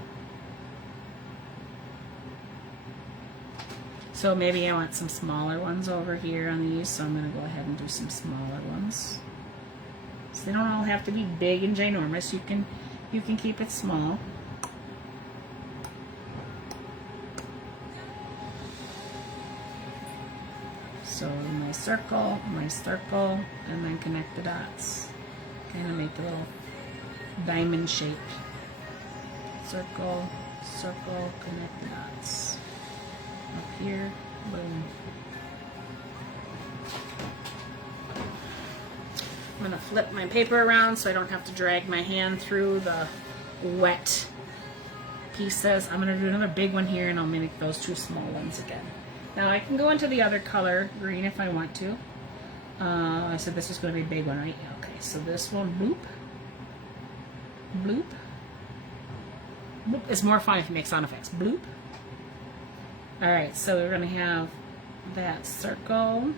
So maybe I want some smaller ones over here on these, so I'm going to go ahead and do some smaller ones. So they don't all have to be big and ginormous. You can keep it small. So my circle, and then connect the dots. Kind of make a little diamond shape. Circle, circle, connect the dots. Up here, boom. I'm going to flip my paper around so I don't have to drag my hand through the wet pieces. I'm going to do another big one here, and I'll make those 2 small ones again. Now I can go into the other color, green, if I want to. I said this is going to be a big one, right? Okay, so this one, bloop. Bloop. Bloop. It's more fun if you make sound effects. Bloop. Alright, so we're going to have that circle,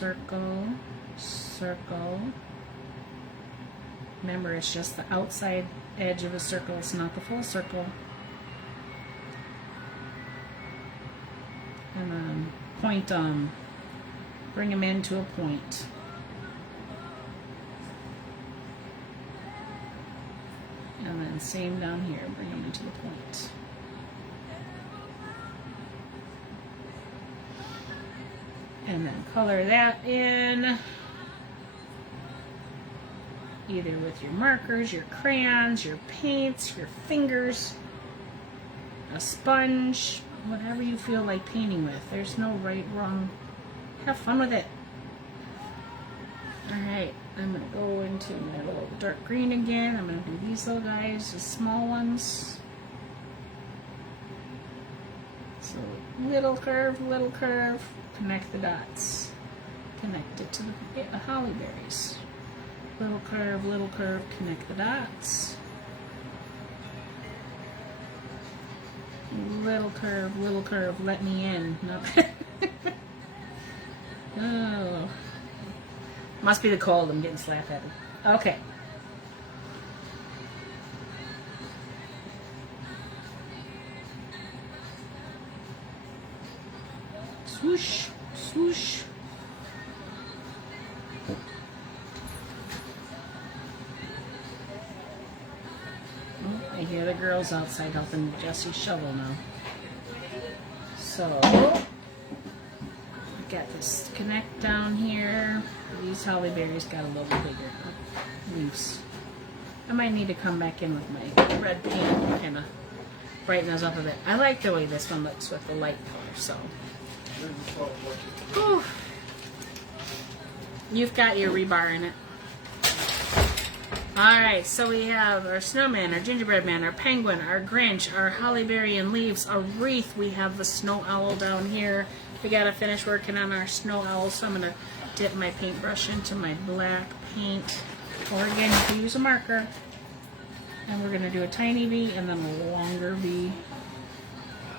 circle, circle. Remember, it's just the outside edge of a circle, it's not the full circle. And then point them, bring them into a point. And then same down here, bring them into the point. And then color that in, either with your markers, your crayons, your paints, your fingers, a sponge, whatever you feel like painting with. There's no right, wrong. Have fun with it. Alright, I'm going to go into my little dark green again. I'm going to do these little guys, the small ones. So little curve, connect the dots. Connect it to the holly berries. Little curve, connect the dots. Little curve, let me in. No. Oh. Must be the cold, I'm getting slap happy. Okay. Swoosh, swoosh. Oh, I hear the girls outside helping Jesse shovel now. So, got this connect down here. These holly berries got a little bigger leaves. I might need to come back in with my red paint and kind of brighten those up a bit. I like the way this one looks with the light color, so. Whew. You've got your rebar in it. Alright, so we have our snowman, our gingerbread man, our penguin, our Grinch, our holly berry and leaves, a wreath. We have the snow owl down here. We gotta finish working on our snow owl, so I'm gonna dip my paintbrush into my black paint. Or again, you can use a marker. And we're gonna do a tiny V and then a longer V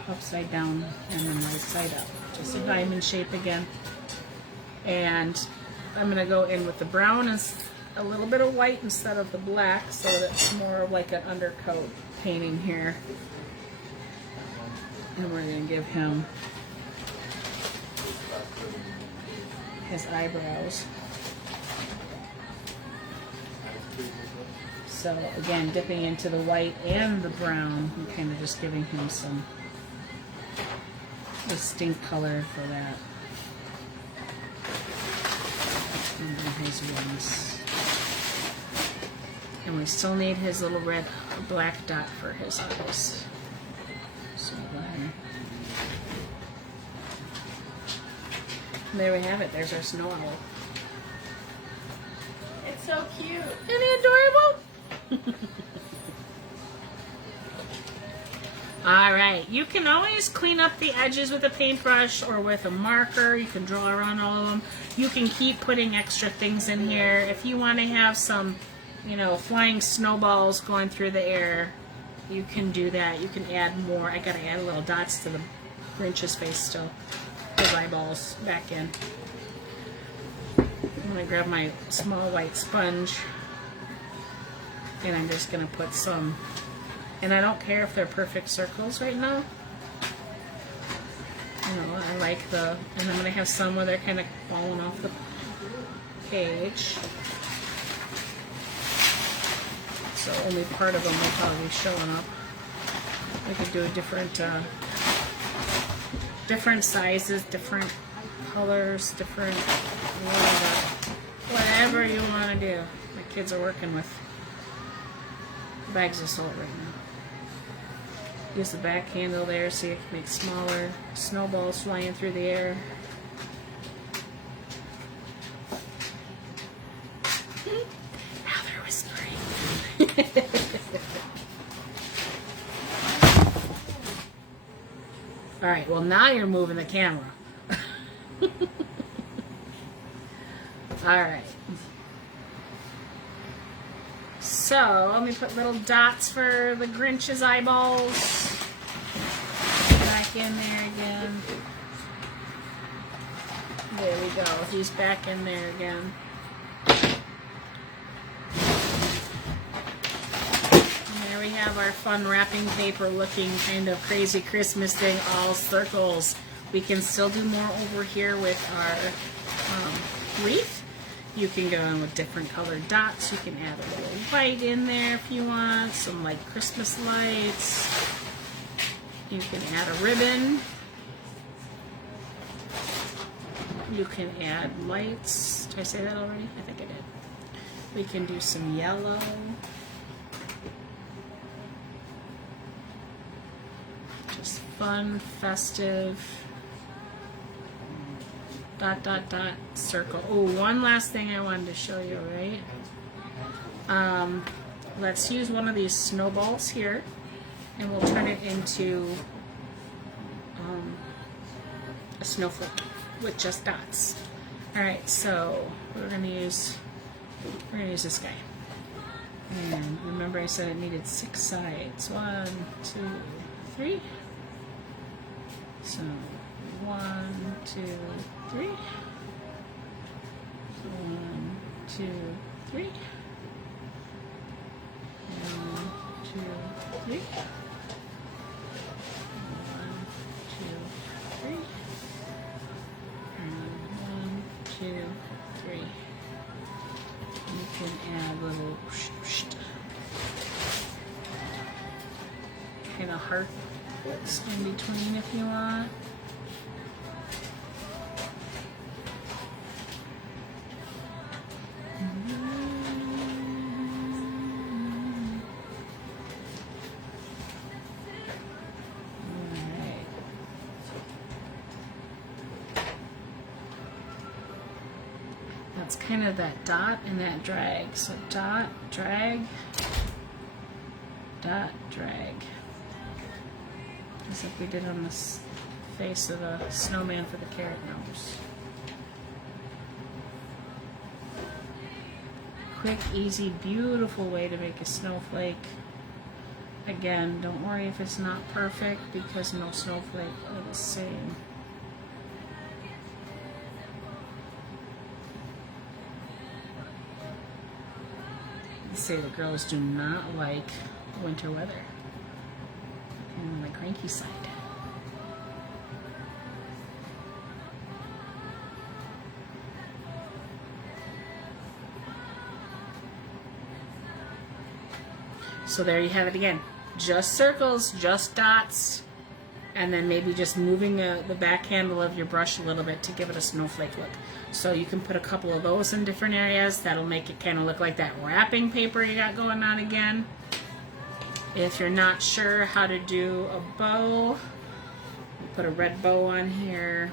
upside down and then right side up. Just a diamond shape again. And I'm gonna go in with the brown and a little bit of white instead of the black, so that it's more of like an undercoat painting here. And we're gonna give him his eyebrows. So again, dipping into the white and the brown and kind of just giving him some distinct color for that. And then his wings. And we still need his little red black dot for his eyes. So there we have it. There's our snow owl. It's so cute. Isn't he adorable? Alright, you can always clean up the edges with a paintbrush or with a marker. You can draw around all of them. You can keep putting extra things in here. If you want to have some, you know, flying snowballs going through the air, you can do that. You can add more. I gotta add little dots to the Grinch's face still. His eyeballs back in. I'm gonna grab my small white sponge and I'm just gonna put some, and I don't care if they're perfect circles right now. You know, I like the, and I'm gonna have some where they're kind of falling off the page. So only part of them will probably be showing up. We could do a different, different sizes, different colors, different whatever you want to do. My kids are working with bags of salt right now. Use the back handle there so you can make smaller snowballs flying through the air. Now they're whispering. Alright, well now you're moving the camera. Alright. So, let me put little dots for the Grinch's eyeballs. Back in there again. There we go. He's back in there again. And there we have our fun wrapping paper looking kind of crazy Christmas thing, all circles. We can still do more over here with our wreath. You can go in with different colored dots. You can add a little white in there if you want, some like Christmas lights. You can add a ribbon. You can add lights. Did I say that already? I think I did. We can do some yellow. Just fun, festive. Dot, dot, dot, circle. Oh, one last thing I wanted to show you, right? Let's use one of these snowballs here, and we'll turn it into a snowflake with just dots. All right, so we're gonna use this guy. And remember, I said it needed 6 sides. 1, 2, 3. So 1, 2, 3. 1, 2, 3. 1, 2, 3. 1, 2, 3. And 1, 2, 3. You can add little kind of hearts in between if you want. That's kind of that dot and that drag. So dot, drag, dot, drag. Just like we did on the face of a snowman for the carrot nose. Quick, easy, beautiful way to make a snowflake. Again, don't worry if it's not perfect because no snowflake are the same. Say the girls do not like winter weather. Kind of on the cranky side. So there you have it again. Just circles, just dots, and then maybe just moving the back handle of your brush a little bit to give it a snowflake look. So you can put a couple of those in different areas. That'll make it kind of look like that wrapping paper you got going on again. If you're not sure how to do a bow, put a red bow on here.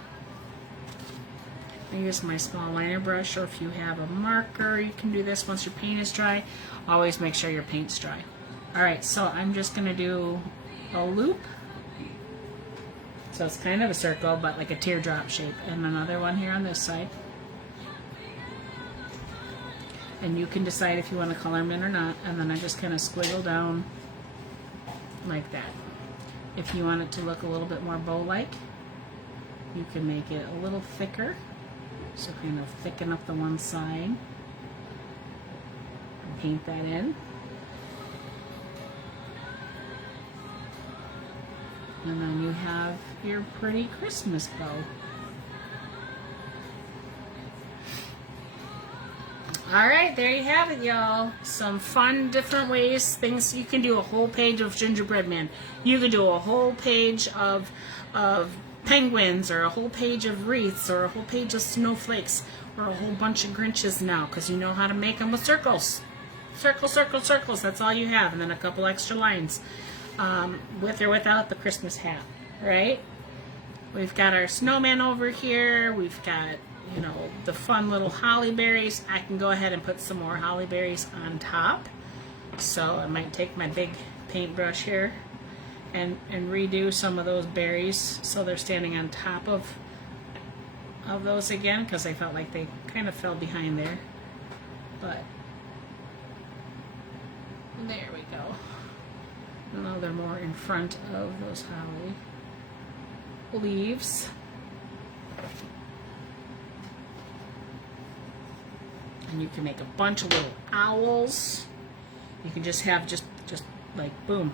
I use my small liner brush, or if you have a marker, you can do this once your paint is dry. Always make sure your paint's dry. Alright, so I'm just going to do a loop. So it's kind of a circle, but like a teardrop shape. And another one here on this side. And you can decide if you want to color them in or not. And then I just kind of squiggle down like that. If you want it to look a little bit more bow-like, you can make it a little thicker. So kind of thicken up the one side. And paint that in. And then you have your pretty Christmas bow. Alright, there you have it, y'all. Some fun, different ways, things. You can do a whole page of gingerbread man. You could do a whole page of penguins, or a whole page of wreaths, or a whole page of snowflakes, or a whole bunch of Grinches now, because you know how to make them with circles. Circle, circle, circles. That's all you have. And then a couple extra lines. With or without the Christmas hat, right? We've got our snowman over here. We've got, you know, the fun little holly berries. I can go ahead and put some more holly berries on top. So I might take my big paintbrush here and redo some of those berries so they're standing on top of those again, because I felt like they kind of fell behind there. But there we go. Now they're more in front of those holly leaves. And you can make a bunch of little owls. You can just have just like boom,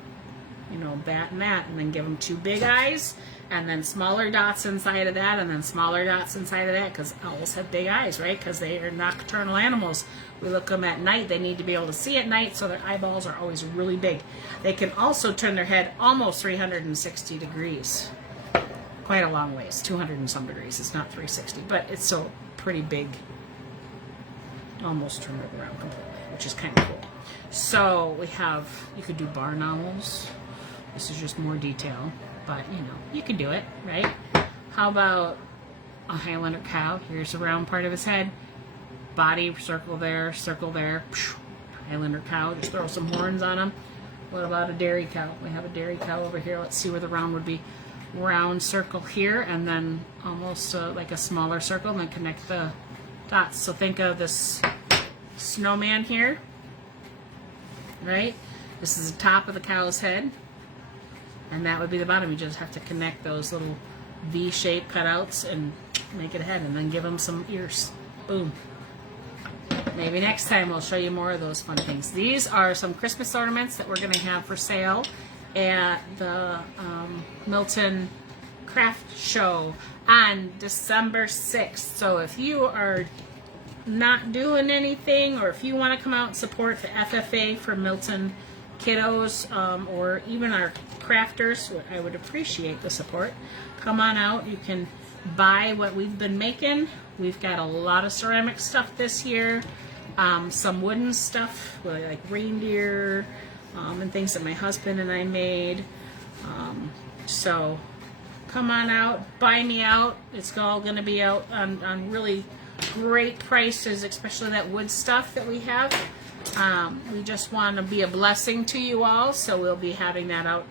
you know, that and that, and then give them 2 big eyes, and then smaller dots inside of that, and then smaller dots inside of that, because owls have big eyes, right? Because they are nocturnal animals. We look them at night. They need to be able to see at night, so their eyeballs are always really big. They can also turn their head almost 360 degrees. Quite a long ways, 200 and some degrees. It's not 360, but it's still pretty big. Almost turn it around completely, which is kind of cool. So we have, you could do barn owls. This is just more detail, but you know, you can do it, right? How about a Highlander cow? Here's the round part of his head. Body, circle there, Highlander cow, just throw some horns on him. What about a dairy cow? We have a dairy cow over here. Let's see where the round would be. Round circle here, and then almost like a smaller circle, and then connect the dots. So think of this snowman here, right? This is the top of the cow's head, and that would be the bottom. You just have to connect those little V-shaped cutouts and make it a head, and then give them some ears. Boom. Maybe next time we'll show you more of those fun things. These are some Christmas ornaments that we're going to have for sale at the Milton Craft Show on December 6th. So if you are not doing anything, or if you want to come out and support the FFA for Milton kiddos, or even our crafters, I would appreciate the support. Come on out. You can buy what we've been making. We've got a lot of ceramic stuff this year, some wooden stuff like reindeer, and things that my husband and I made. So come on out, buy me out. It's all going to be out on really great prices, especially that wood stuff that we have. We just want to be a blessing to you all, so we'll be having that out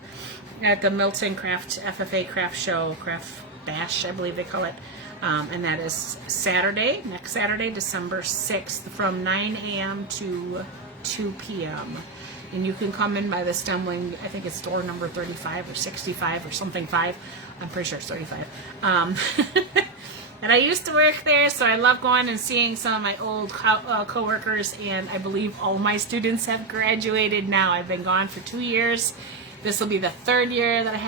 at the Milton Craft FFA Craft Show, Craft Bash, I believe they call it. And that is Saturday, next Saturday, December 6th, from 9 a.m. to 2 p.m. And you can come in by the Stemling, I think it's store number 35 or 65 or something 5. I'm pretty sure it's 35. And I used to work there, so I love going and seeing some of my old co-workers, and I believe all my students have graduated now. I've been gone for 2 years. This will be the 3rd year that I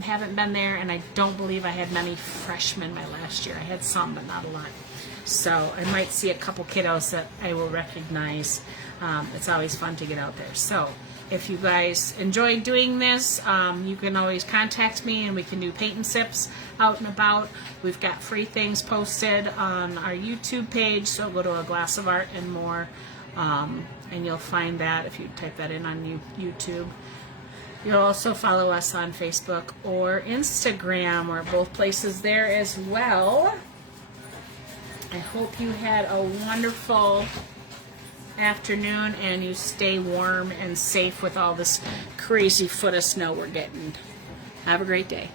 haven't been there, and I don't believe I had many freshmen my last year. I had some, but not a lot. So I might see a couple kiddos that I will recognize. It's always fun to get out there. So if you guys enjoy doing this, you can always contact me, and we can do paint and sips out and about. We've got free things posted on our YouTube page, so go to A Glass of Art and More, and you'll find that if you type that in on YouTube. You'll also follow us on Facebook or Instagram. We're both places there as well. I hope you had a wonderful afternoon and you stay warm and safe with all this crazy foot of snow we're getting. Have a great day.